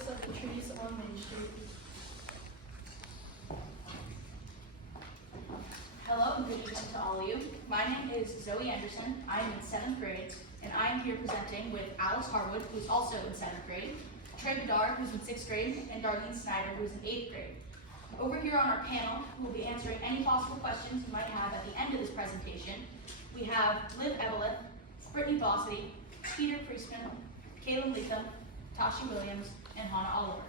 status of the trees on Main Street. Hello and good evening to all of you. My name is Zoe Anderson. I am in 7th grade, and I am here presenting with Alice Harwood, who is also in 7th grade, Trey Bedard, who's in 6th grade, and Darlene Snyder, who is in 8th grade. Over here on our panel, we'll be answering any possible questions you might have at the end of this presentation. We have Liv Evelyn, Brittany Bossity, Peter Priestman, Kaylin Letha, Tashi Williams, and Hannah Oliver.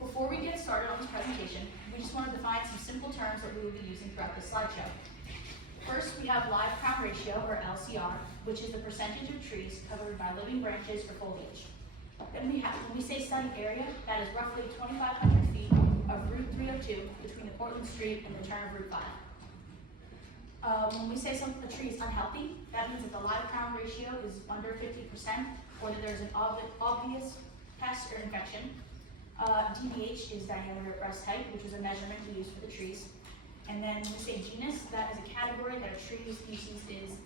Before we get started on this presentation, we just want to define some simple terms that we will be using throughout this slideshow. First, we have live crown ratio, or LCR, which is the percentage of trees covered by living branches or foliage. Then when we say study area, that is roughly 2,500 feet of Route 302 between the Portland Street and the turn of Route 5. When we say a tree is unhealthy, that means that the live crown ratio is under 50%, or that there's an obvious pest or infection. DBH is diameter of breast height, which is a measurement we use for the trees. And then when we say genus, that is a category that a tree species is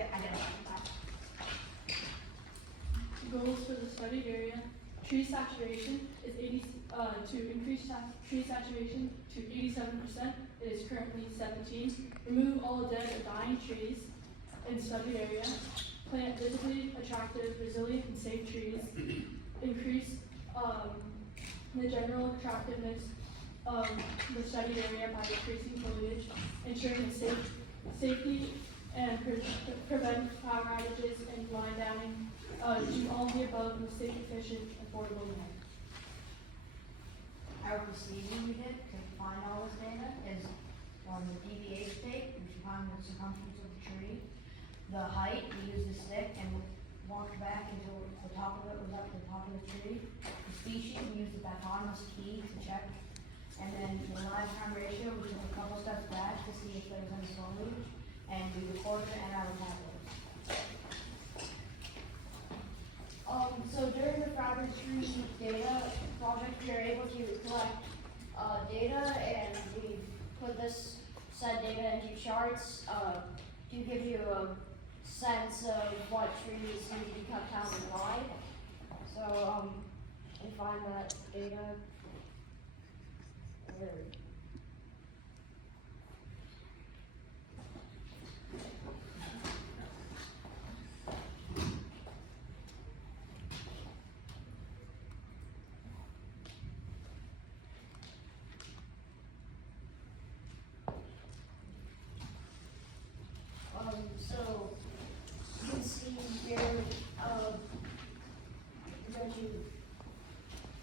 identified by. Goals for the studied area. Tree saturation is to increase tree saturation to 87%. It is currently 17. Remove all dead or dying trees in studied area. Plant visibly attractive, resilient, and safe trees. Increase the general attractiveness of the studied area by decreasing foliage, ensuring safety and prevent power outages and line downing. Do all of the above in a safe, efficient, affordable manner. Our procedure we did to find all this data is on the DBH tape, which you find the circumference of the tree. The height, we used a stick and walked back until the top of it was up to the top of the tree. The species, we used the dichotomous key to check. And then the live crown ratio, we took a couple steps back to see if there was any foliage, and we recorded it in our tablets. So during the Fryeburg tree data project, we were able to collect data, and we put this set data into charts to give you a sense of what trees need to be cut down and why. So we find that data. So you can see here, go to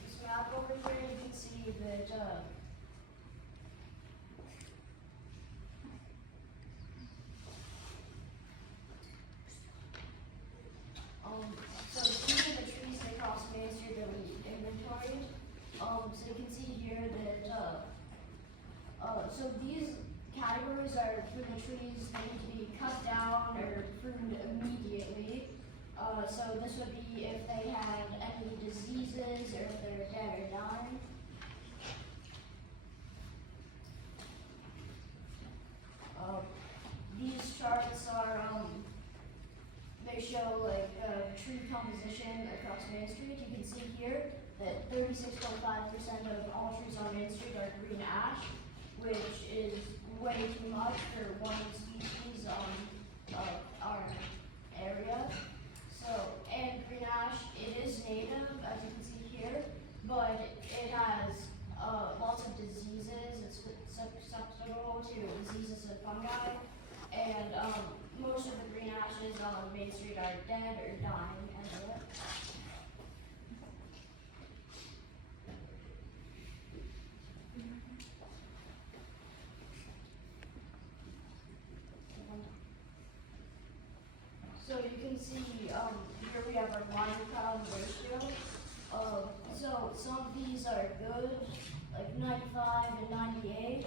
this map over here, you can see that so these are the trees that cross Main Street that we inventoried. So you can see here that so these categories are for the trees that need to be cut down or pruned immediately. So this would be if they had any diseases or if they're dead or dying. These charts are, they show like tree composition across Main Street. You can see here that 36.5% of all trees on Main Street are green ash, which is way too much for one species on our area. So, and green ash, it is native, as you can see here, but it has lots of diseases. It's susceptible to diseases and fungi, and most of the green ashes on Main Street are dead or dying as well. So you can see here we have our live crown ratio. So some of these are good, like 95 and 98,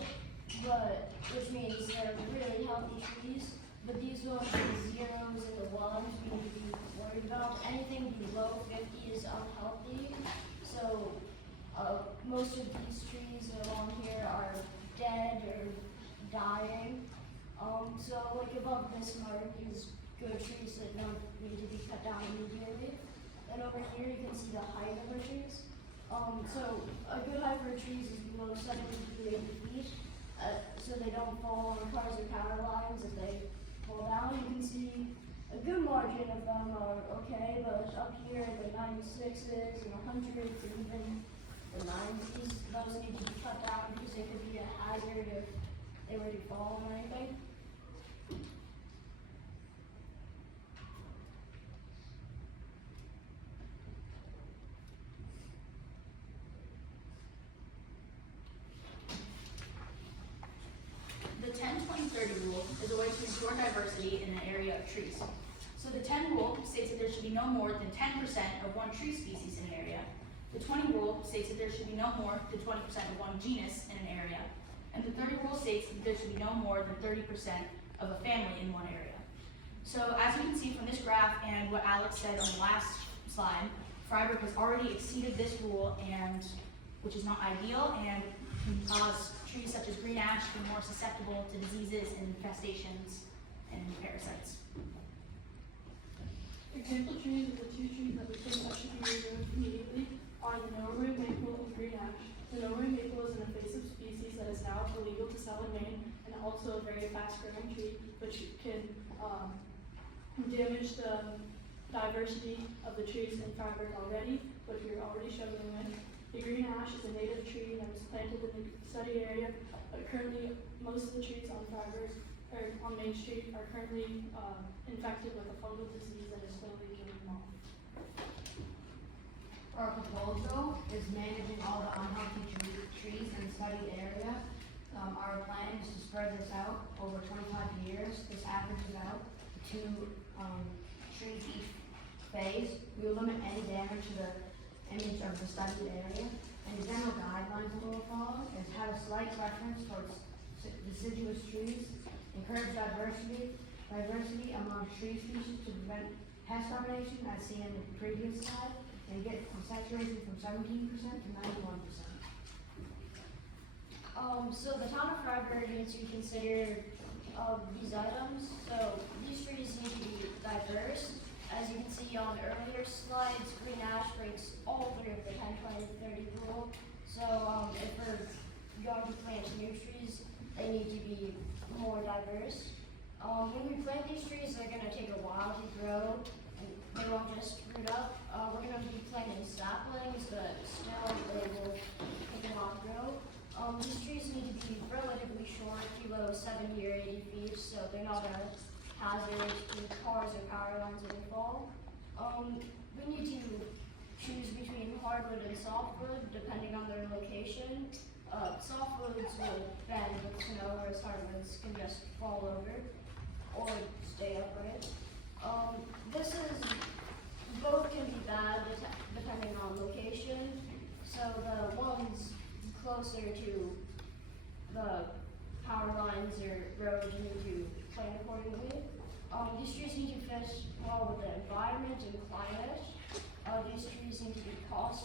but which means they're really healthy trees. But these ones, the zeros and the ones, we need to be worried about. Anything below 50 is unhealthy. So most of these trees along here are dead or dying. So like above this mark is good trees that don't need to be cut down immediately. And over here you can see the height of our trees. So a good height for trees is below 70 to 80 feet, so they don't fall on cars or power lines if they fall down. You can see a good margin of them are okay, but up here the 96s and 100s and even the 90s, those need to be cut down because they could be a hazard if they were to fall or anything. The 10-20-30 rule is a way to ensure diversity in an area of trees. So the 10 rule states that there should be no more than 10% of one tree species in an area. The 20 rule states that there should be no more than 20% of one genus in an area. And the 30 rule states that there should be no more than 30% of a family in one area. So as you can see from this graph and what Alex said on the last slide, Fryeburg has already exceeded this rule, and which is not ideal and can cause trees such as green ash to be more susceptible to diseases and infestations and parasites. Example trees of the two trees that we think that should be removed immediately are the Norway maple and green ash. The Norway maple is an invasive species that is now illegal to sell in Maine, and also a very fast-growing tree, which can damage the diversity of the trees in Fryeburg already, which we're already struggling with. The green ash is a native tree that was planted in the study area, but currently most of the trees on Fryeburg or on Main Street are currently infected with a fungal disease that is slowly killing them off. Our proposal is managing all the unhealthy trees in the studied area. Our plan is to spread this out over 25 years. This averages out to 2 trees each phase. We will limit any damage to the image of the studied area. And the general guidelines that we'll follow is have a slight preference towards deciduous trees, encourage diversity among tree species to prevent pest domination as seen in the previous slide, and get from saturation from 17% to 91%. So the town of Fryeburg needs to consider these items. So these trees need to be diverse. As you can see on the earlier slides, green ash breaks all 3 of the 10-20-30 rule. So if we're going to plant new trees, they need to be more diverse. When we plant these trees, they're going to take a while to grow, and they won't just root up. We're going to be planting saplings, but still they will take a while to grow. These trees need to be relatively short, below 70 or 80 feet, so they're not a hazard to cars or power lines when they fall. We need to choose between hardwood and softwood, depending on their location. Softwoods will bend with snow, whereas hardwoods can just fall over or stay upright. Both can be bad depending on location. So the ones closer to the power lines or roads need to plan accordingly. These trees need to fit well with the environment and climate. These trees need to be cost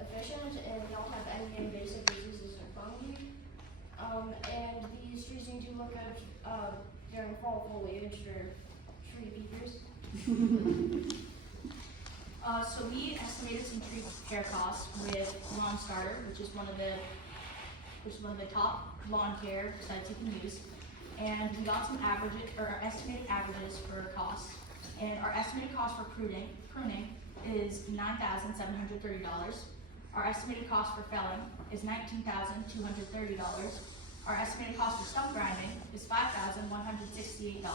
efficient and don't have any invasive diseases or fungi. And these trees need to look good during fall foliage or tree peepers. So we estimated some tree care costs with Lawn Starter, which is one of the top lawn care sites you can use. And we got some averages, or our estimated averages for costs. And our estimated cost for pruning is $9,730. Our estimated cost for felling is $19,230. Our estimated cost for stump grinding is $5,168.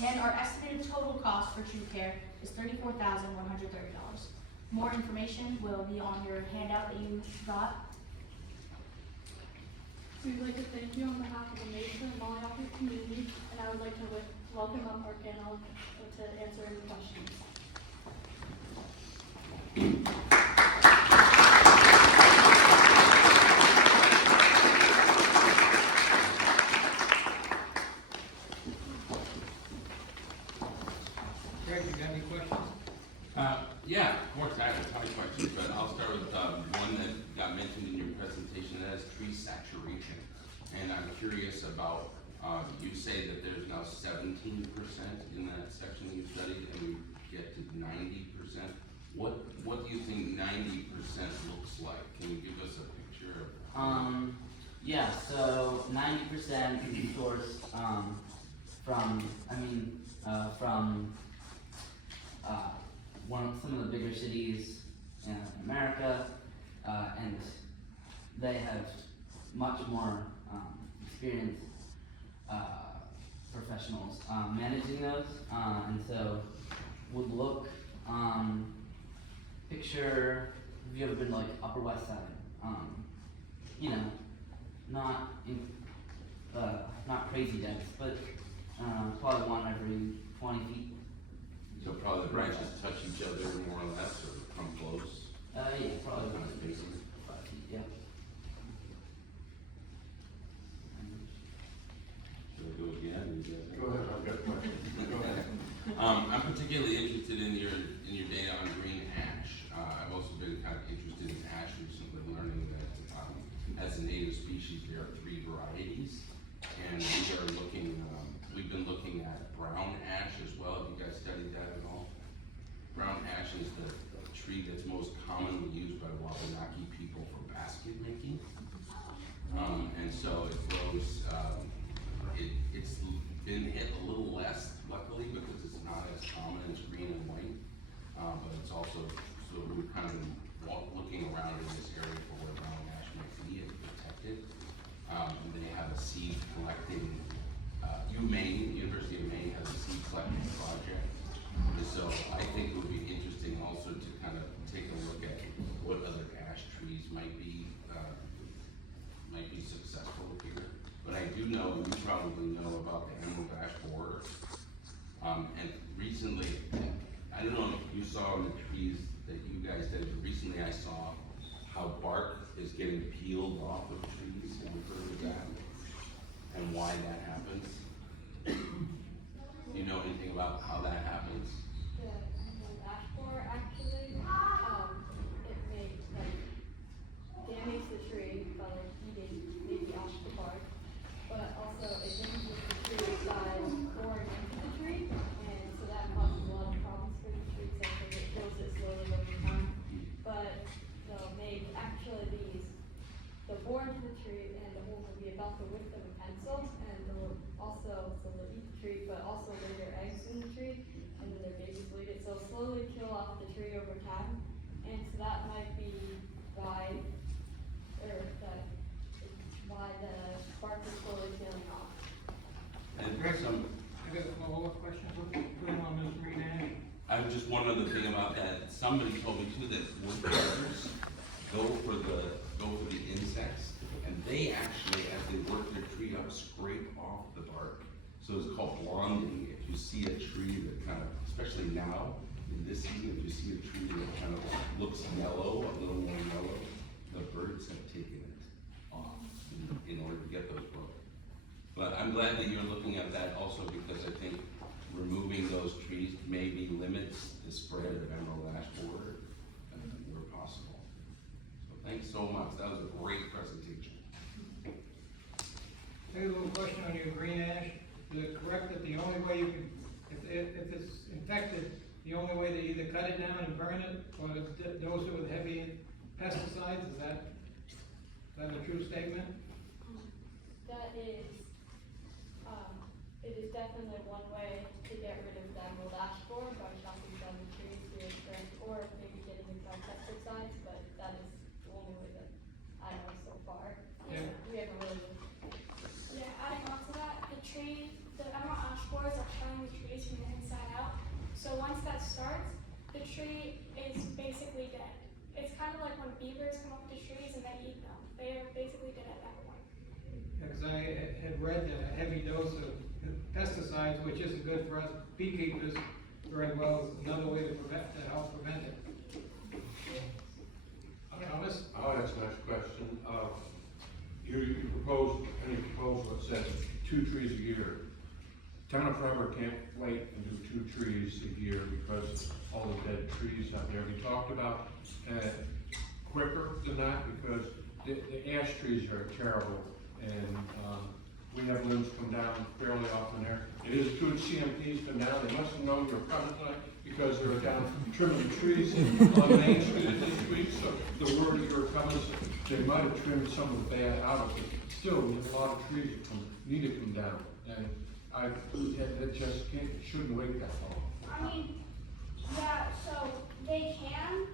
And our estimated total cost for tree care is $34,130. More information will be on your handout that you got. We'd like to thank you on behalf of the MESA and Mollyopper community, and I would like to welcome up our panel to answer any questions. Greg, you got any questions? Yeah, of course, I have a ton of questions, but I'll start with one that got mentioned in your presentation, that is tree saturation. And I'm curious about You say that there's now 17% in that section you studied, and we get to 90%. What do you think 90% looks like? Can you give us a picture of? Yeah, so 90% is sourced from some of the bigger cities in America, and they have much more experienced professionals managing those, and so would look, picture, have you ever been to like Upper West Side? You know, not in, not crazy dense, but probably one every 20 feet. So probably the branches touch each other more or less, or come close? Yeah, probably Kind one of every spacing. 5 feet, yeah. Should I go again? Go ahead, I've got a question. Go ahead. I'm particularly interested in your data on green ash. I've also been kind of interested in ash recently, learning that as a native species there are 3 varieties, and we've been looking at brown ash as well. Have you guys studied that at all? Brown ash is the tree that's most commonly used by Wabanaki people for basket making, and so it grows. It's been hit a little less, luckily, because it's not as common as green and white. But it's also, so we're kind of looking around in this area for where brown ash might be and protect it. And they have a seed collecting, University of Maine has a seed collecting project. And so I think it would be interesting also to kind of take a look at what other ash trees might be successful here. But I do know, you probably know about the emerald ash borer. And recently, I don't know if you saw in the trees that you guys did, but recently I saw how bark is getting peeled off of trees. Have you heard of that? And why that happens? Do you know anything about how that happens? The ash borer actually, it makes damages the tree by eating maybe off the bark, but also it damages the tree by boring into the tree, and so that causes a lot of problems for the tree, so it kills it slowly over time. But they'll make they'll bore into the tree, and the holes will be about the width of a pencil, and they'll eat the tree, but also lay their eggs in the tree, and then their babies will eat it, so it'll slowly kill off the tree over time, and so that might be why the bark is slowly peeling off. And I got a follow-up question, what's going on this green ash? I was just one other thing about that. Somebody told me too that woodpeckers go for the insects, and they actually, as they work their tree up, scrape off the bark. So it's called blonding. If you see a tree that kind of, especially now in this season, if you see a tree that kind of looks yellow, a little more yellow, the birds have taken it off in order to get those broken. But I'm glad that you're looking at that also, because I think removing those trees maybe limits the spread of emerald ash borer where possible. So thanks so much. That was a great presentation. I have a little question on your green ash. Is it correct that the only way you can, if it's infected, the only way to either cut it down and burn it, or to dose it with heavy pesticides? Is that a true statement? That is, it is definitely one way to get rid of the emerald ash borer by chopping down the trees to its strength, or maybe getting it by pesticides, but that is the only way that I know so far. Yeah. We haven't really looked. Yeah, adding on to that, the emerald ash borer is like killing the trees from the inside out. So once that starts, the tree is basically dead. It's kind of like when beavers come up to trees and they eat them. They are basically dead at that point. Because I had read that a heavy dose of pesticides, which isn't good for us beekeepers very well, is another way to help prevent it. Thomas? I'll ask the next question. You proposed, any proposal that says 2 trees a year. Town of Fryeburg can't wait and do 2 trees a year because all the dead trees out there. We talked about quicker than that, because the ash trees are terrible, and we have limbs come down fairly often there. It is good CMPs come down, they must know you're coming tonight, because they're down trimming the trees on Main Street this week, so the word that you're coming, so they might have trimmed some of the bad out of it. Still, we have a lot of trees that need to come down, and that just shouldn't wait that long. I mean, yeah, so they can,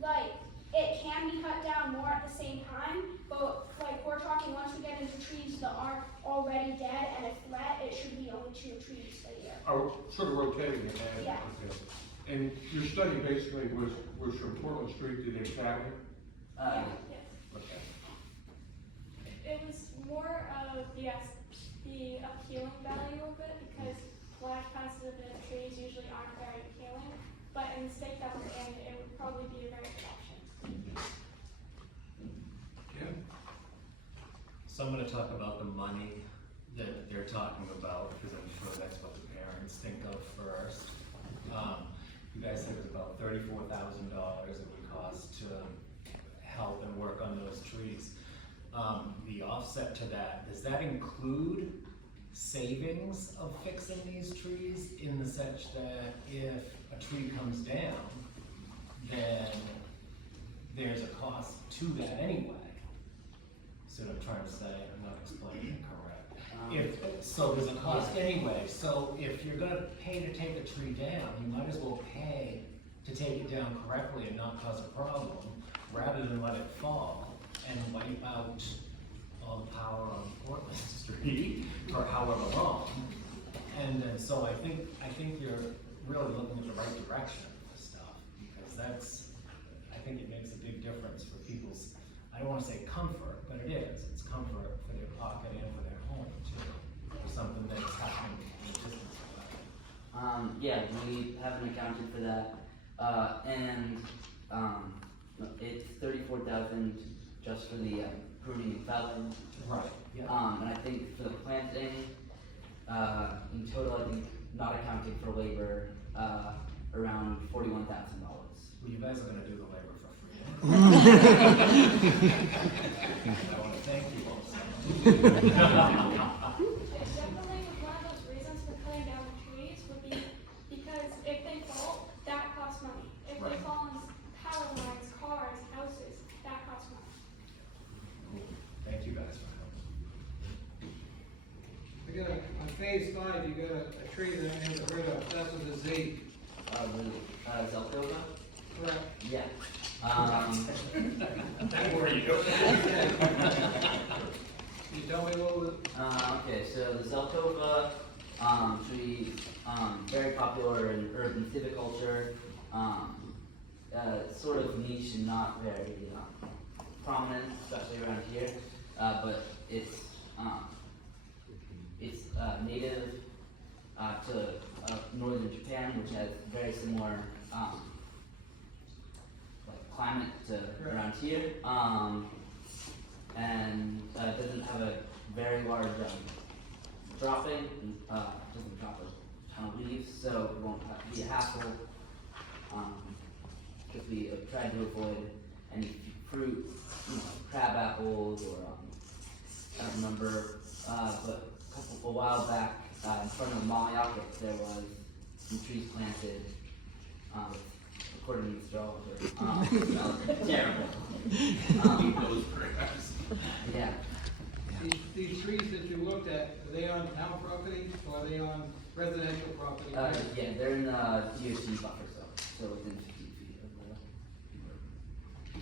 like, it can be cut down more at the same time, but like we're talking once we get into trees that aren't already dead and a threat, it should be only 2 trees a year. Oh, sort of rotating it, and, Yeah. okay. And your study basically was from Portland Street to the Academy? Yeah. Okay. It was more of, yes, the appealing value of it, because large masses of the trees usually aren't very appealing, but in the state that we're in, it would probably be a very good option. Yeah. So I'm gonna talk about the money that they're talking about, because I'm sure that's what the parents think of first. You guys said it was about $34,000 it would cost to help and work on those trees. The offset to that, does that include savings of fixing these trees in the such that if a tree comes down, then there's a cost to that anyway? See what I'm trying to say? I'm not explaining it correct. So there's a cost anyway, so if you're gonna pay to take a tree down, you might as well pay to take it down correctly and not cause a problem, rather than let it fall and wipe out all the power on Portland Street for however long. And then, so I think you're really looking at the right direction with this stuff, because I think it makes a big difference for people's, I don't wanna say comfort, but it is, it's comfort for their pocket and for their home too, for something that's happening in the distance away. Yeah, we haven't accounted for that, it's 34,000 just for the pruning and felling. Right, yeah. And I think for the planting, in total, I think not accounting for labor, around $41,000. Well, you guys are gonna do the labor for free. I wanna thank you all so much. It's definitely one of those reasons for cutting down the trees would be because if they fall, that costs money. If they Right. fall on power lines, cars, houses, that costs money. Thank you guys for helping. You got on phase 5, you got a tree that I never heard of, that's with a Z. Zelkova? Correct. Yeah. Where are you? Can you tell me what was, Okay, so the Zelkova tree, very popular in urban civiculture, sort of niche and not very prominent, especially around here, but it's native to northern Japan, which has very similar like climate to around here, and doesn't have a very large dropping, doesn't drop a ton of leaves, so it won't have to be a hassle. Because we tried to avoid any fruit, crab apples or I don't remember, but a while back in front of Maliakis there was some trees planted, according to Mr. Terrible. Those perhaps. Yeah. these trees that you looked at, are they on town property or are they on residential property? Yeah, they're in the DOT buffer zone, so within 15 feet of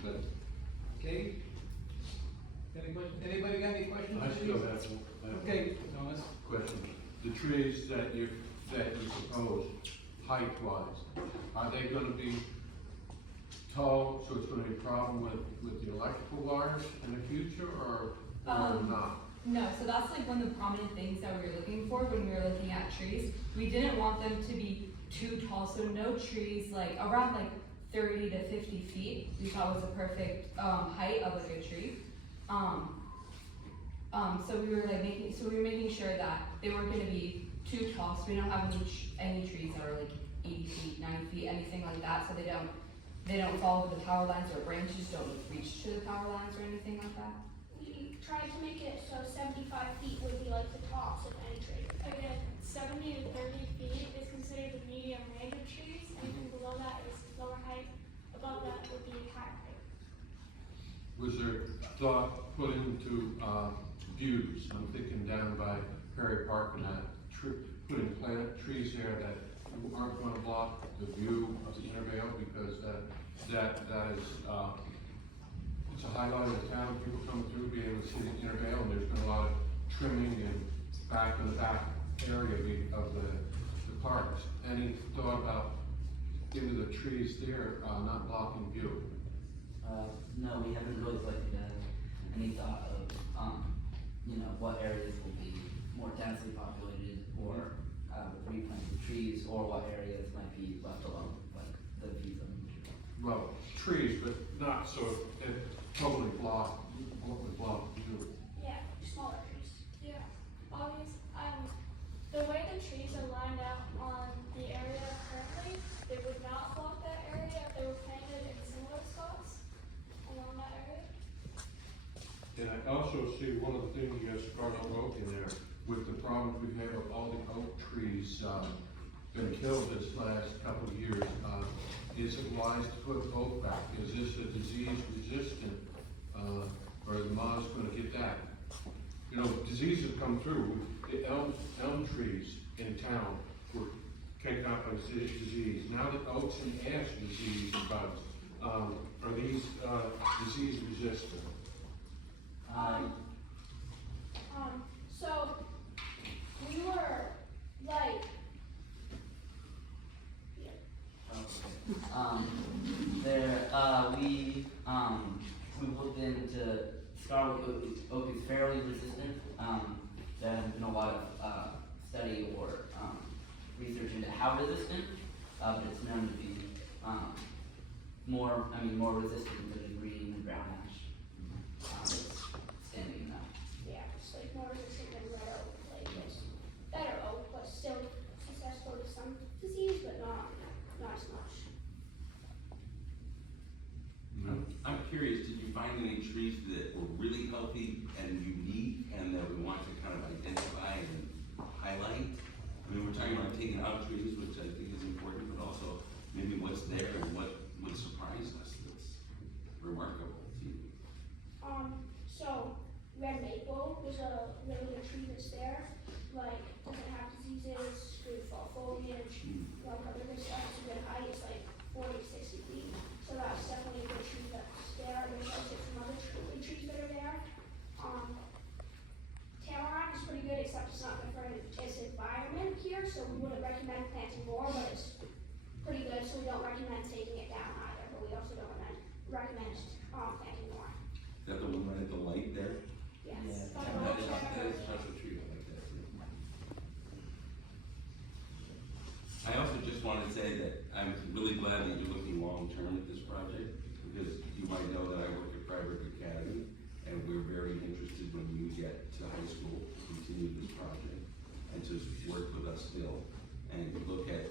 the. Good. Okay? Anybody got any questions? I still have Okay, no, that's, question. The trees that you propose, height-wise, are they gonna be tall, so it's gonna be a problem with the electrical wires in the future, or not? No, so that's like one of the prominent things that we were looking for when we were looking at trees. We didn't want them to be too tall, so no trees like around like 30 to 50 feet. We thought was a perfect height of like a tree. So we were like making sure that they weren't going to be too tall. So we don't have any trees that are like 80 feet, 90 feet, anything like that. So they don't fall over the power lines, or branches don't reach to the power lines or anything like that. tried to make it so 75 feet would be like the tops of any tree. Again, 70 to 30 feet is considered the medium range of trees. Anything below that is lower height. Above that would be higher height. Was there thought put into, views? I'm thinking down by Perry Park and that, putting plant trees there that aren't gonna block the view of the Intervale, because that is, it's a highlight of the town, people coming through, be able to see the Intervale, and there's been a lot of trimming and back in the back area of the parks. Any thought about into the trees there, not blocking view? No, we haven't really looked at any thought of, what areas will be more densely populated or, replanted trees, or what areas might be left alone, like the view zone. Well, trees, but not so it totally block view. Yeah, smaller trees. Yeah, obvious. The way the trees are lined out on the area currently, they would not block that area if they were planted in similar spots along that area. And I also see one of the things you have Scarlet Oak in there, with the problems we've had with all the oak trees, been killed this last couple of years. Is it wise to put oak back? Is this a disease resistant, or is the moss gonna get that? Diseases come through. The elm trees in town were taken out by disease. Now the oaks and ash disease and bugs, are these, disease resistant? So we were like, we looked into Scarlet Oak is fairly resistant. There hasn't been a lot of, study or, research into how resistant, but it's known to be, more resistant than the green and brown ash. Standing in that. yeah, it's like more resistant than red oak, like it's better oak, but still susceptible to some disease, but not as much. I'm curious, did you find any trees that were really healthy and unique and that we want to kind of identify and highlight? I mean, we're talking about taking out trees, which I think is important, but also maybe what's there and what would surprise us that's remarkable to you. So red maple was a really good tree that's there, like doesn't have diseases, good fall foliage, like other good stuff, it's a good height, it's like 40 to 60 feet. So that's definitely a good tree that's there. There's also some other good trees that are there. Tamarack is pretty good, except it's not good for its environment here, so we wouldn't recommend planting more, but it's pretty good, so we don't recommend taking it down either, but we also don't recommend planting more. Is that the one right at the light there? Yes. Yeah. That is a special tree, I like that too. I also just want to say that I'm really glad that you're looking long-term at this project, because you might know that I work at Fryeburg Academy, and we're very interested when you get to high school to continue this project, and to work with us still, and look at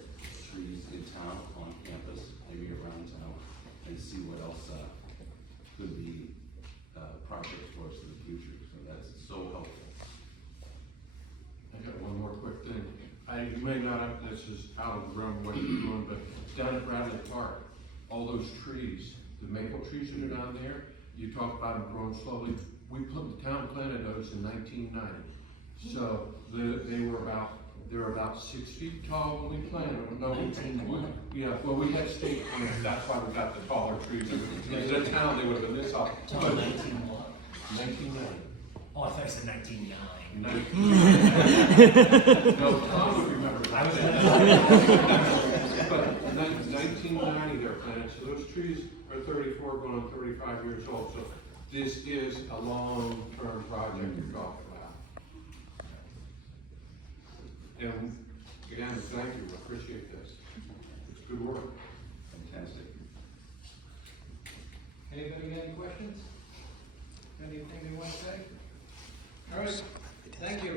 trees in town, on campus, maybe around town, and see what else could be projects for us in the future, so that's so helpful. I got one more quick thing. You may not have, this is out of the realm of what you're doing, but down at Bradley Park, all those trees, the maple trees that are down there, you talk about them growing slowly. The town planted those in 1990. So they were about 6 feet tall when we planted them. No, yeah, well, we had state plants, that's why we got the taller trees. If in a town, they would have been this tall. 19 what? 1990. Oh, I thought you said 1909. No, Tom would remember that. But 1990 they're planted, so those trees are 34 going on 35 years old, so this is a long-term project you're talking about. And again, thank you, I appreciate this. It's good work. Fantastic. Anybody got any questions? Anything they want to say? All right, thank you.